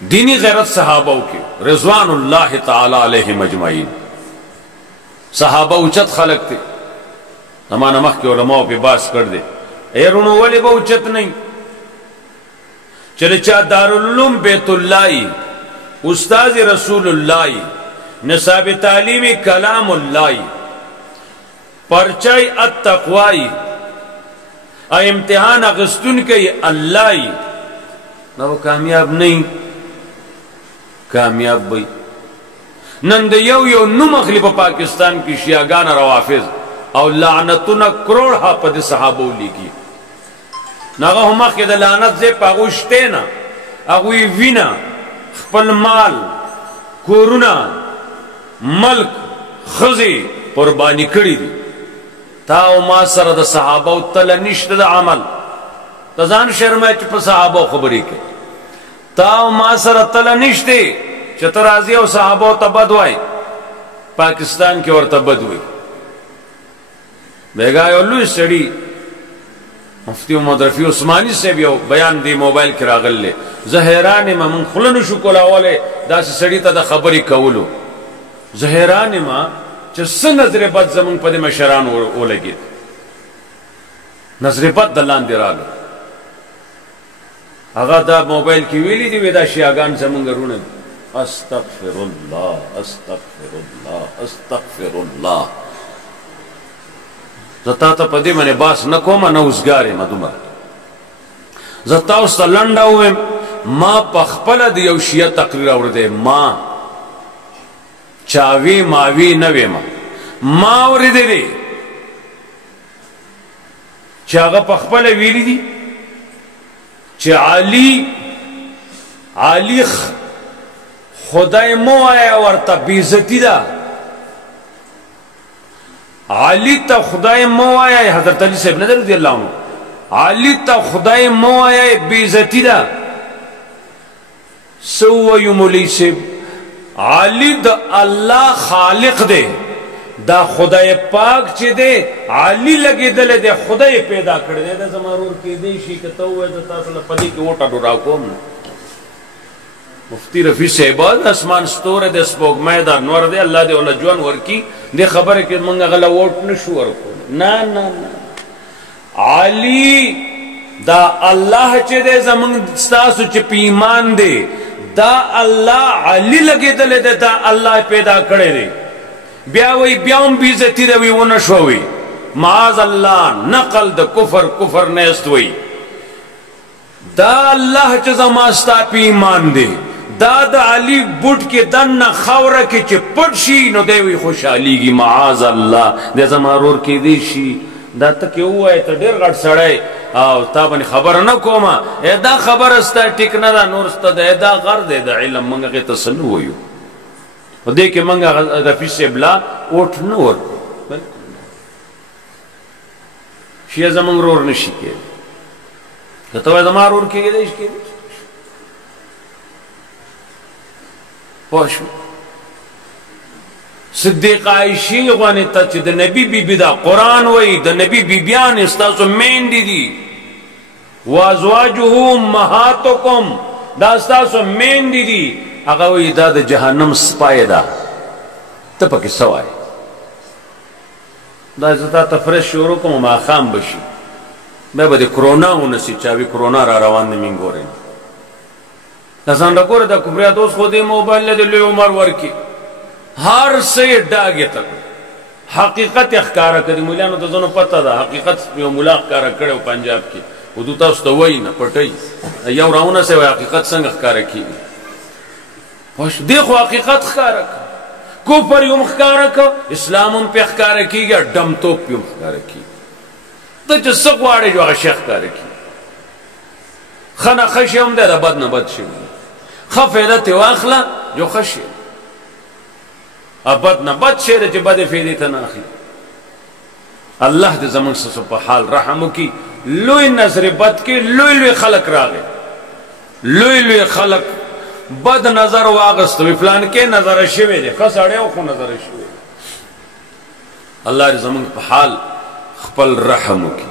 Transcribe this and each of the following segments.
दीनी गैरत सहाबा के रिजवानुल्लाह ताला अलैहिम अजमाइन। सहाबा उचत खलक थे, हमारा मख के उलमाओं पे बास कर दे एरुणो वाले बा उचत नहीं। चले चा दारुल उलूम बैतुल्लाही, उस्ताज रसूलुल्लाही, निसाब तालीमी कलामुल्लाही, परचाई अत्तक़वाई, इम्तिहान अगस्तुन के अल्लाही, ना वो कामयाब नहीं, कामयाब भाई नंद यौ यौ नुम अखली पाकिस्तान की शियागान रवाफिज और लानतुना करोड़ हा पद सहाबोली की नागा हुमा के लानत से पागुश्ते ना अगुई विना खपल माल कोरुना मल्क खजी कुर्बानी कड़ी दी ताओ मा सर द सहाबा तल निश्त द अमल तजान शर्मा चुप सहाबा खबरी के ताओ मा सर तल निश्ते चतराजी और सहाबा तबदवाई पाकिस्तान के और तबदवी बेगाय सड़ी मुफ्ती मोहम्मद रफी उस्मानी से भी बयान दी मोबाइल के रागल ले जहरान मा मन खुलन शुकोला वाले दास सड़ी तद खबरी कौलो जहरान मा च नजर बद जमन पदे मशरान ओ लगे नजर बद दलान दिरालो अगा दा मोबाइल की वेली दी वेदा शियागान जमन गरुने अस्तगफिरुल्लाह अस्तगफिरुल्लाह अस्तगफिरुल्लाह जता तो पदे मैंने बास न कोमा न उसगारे मधुमर जता उस लंडा हुए माँ पखपल दियो शिया तकरीर और दे माँ चावी मावी नवे माँ और दे रे चागा पखपल वीली दी चाली आली खुदाई मो आया और तबीजती दा आली ता खुदाई मो आया हजरत अली साहब नजर रज़ी अल्लाह अन्हु आली ता खुदाई मो आया बेइज्जती दा सो मोली से आली द अल्लाह खालिक दे दा खुदाई पाक चे दे आली लगे दले दे खुदाई पैदा कर दे दा जमारूर के देशी के तो है ता सल पदी के ओटा डोरा कोम मुफ्ती रफी साहब आसमान स्तोर दे स्पोक मैदान नवर दे अल्लाह दे ओला जवान वर्की दे खबर के मंगा गला वोट न शुवर को ना ना ना आली दा अल्लाह चे दे जमन स्तासु चे ईमान दे दा अल्लाह आली लगे दले दे दा अल्लाह पैदा करे दे ब्या वही ब्याम बीजती दे वही वो नशवी माज अल्लाह नकल द कुफर कुफर नेस्त वही दा अल्लाह चे जमास्ता ईमान दे दाद अली बुट के दन न खौरा के चिपटशी नो देवी खुशहाली की माज अल्लाह दे जमारूर के देशी दा तक हुआ है तो डेर गट सड़े आओ ताबन खबर न कोमा एदा खबर अस्ता टिक न दा नूर अस्ता दे एदा कर दे दा इल्म मंगा के तसल्लु होयो और देख के मंगा रफी से बला उठ न और शिया जमंगरोर नशी के तो जमारूर के देश के पोश सिद्दीक आयशी वाने तच द नबी बीबी दा कुरान वही द नबी बीबियान इस्तासो मेन दीदी वाजवाजुहु उम्महातुकुम दा इस्तासो मेन दीदी अगा वही दा द जहन्नम स्पायदा तब के सवाय दा जता तफरेश शुरू को मा खाम बशी मैं बदे कोरोना उनसी चावी कोरोना रा रवान मिंगोरे नसान रखो दा कुबरिया दोस्त खुदे मोबाइल ले दिल्ली उमर वर्की हर से डागे तक हकीकत अखकारा करी मुलानो तो दोनों पता था हकीकत यो मुलाकारा करे पंजाब की उदूता उस तो वही ना पटई या राउना से हकीकत संग अखकारा की होश देखो हकीकत अखकारा कुफर युम अखकारा का इस्लाम उन पे अखकारा की या डम तोप युम अखकारा की तो जो सकवाड़े जो अखकारा की खना खशियम दे बद न बद शिव खफेदत वाखला जो खशी अबद न बद शेर जो बद फेदी तनाखी अल्लाह दे जमन से हाल रहम की लोई नजर बद के लोई लोई खलक रागे लोई लोई खलक बद नजर वागस्त विफलान के नजर शिवे दे खसड़े को नजर शिवे अल्लाह दे जमन हाल खपल रहम की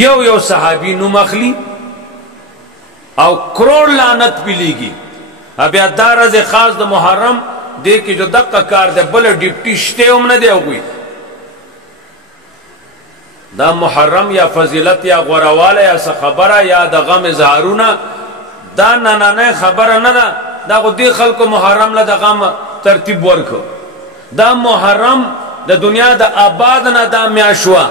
यो यो सहाबी नुमखली او کروڑ لعنت پیلیگی. اب یاددار از خاص دا محرم دے کی جو دقا کار دے بل ڈپٹی شتے ام نہ دے ہوئی دا محرم یا فضیلت یا غرواله یا خبره یا دا غم اظهارونه دا نه خبره نه ده. دا خو دی خلکو محرم له د غم ترتیب ورکو. دا محرم د دنیا د آباد نه دا میاشوا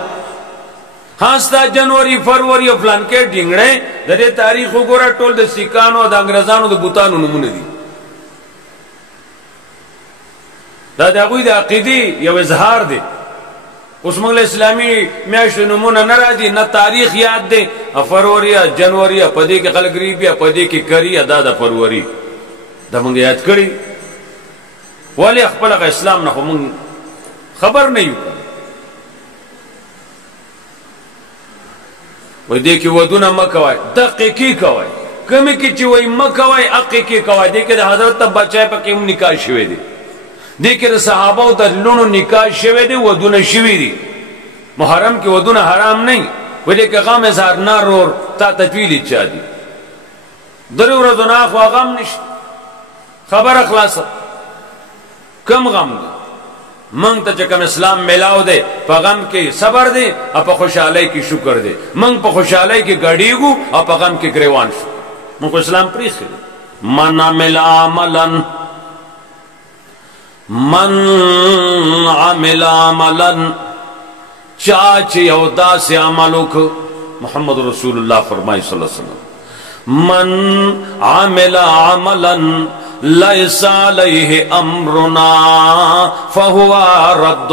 خاصه جنوری فروری او فلان کې ډینګړې د دې تاریخ وګوره ټول د سیکانو او د انګريزانو د بوتانو نمونه دي. دا د هغوی د عقیدې یو اظهار دی. اوس موږ اسلامي میاشتو نمونه نه راځي نه تاریخ یاد دی. فروری جنوری په دې کې خلک ریبیا په دې کې کری ادا د فروری دا موږ یاد کړی ولی خپل اسلام نه موږ خبر نه یو. وای دې کې ودونه مکوای دقیقی کوي کمی کې چې وای مکوای حقیقی کوي. دې کې د حضرت بچای په کې نکاح شوی دی. دې کې د صحابه او د لونو نکاح شوی دی ودونه شوی دی. محرم کې ودونه حرام نه وي. دې کې غم اظهار نه رور تا تجویل چا دي درو ورځو نه خو غم نشته خبر خلاص. کم غم دی منگ تا چکم اسلام ملاو دے پا غم کی صبر دے اپا خوشحالی کی شکر دے. منگ پا خوشحالی کی گڑی گو اپا غم کی گریوان شو. منگ کو اسلام پریخ دے. من عمل عملا چاچی او دا سے عملو کو محمد رسول اللہ فرمائی صلی اللہ علیہ وسلم من عمل عملا لیس علیہ امرنا فہو رد.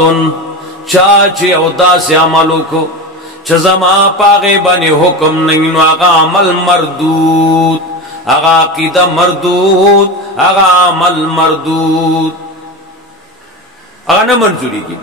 چاچی او دا سے عملو کو چزما پاغی بانی حکم نہیں آغا عمل مردود آغا عقیدہ مردود آغا عمل مردود آغا نہ منظوری کی.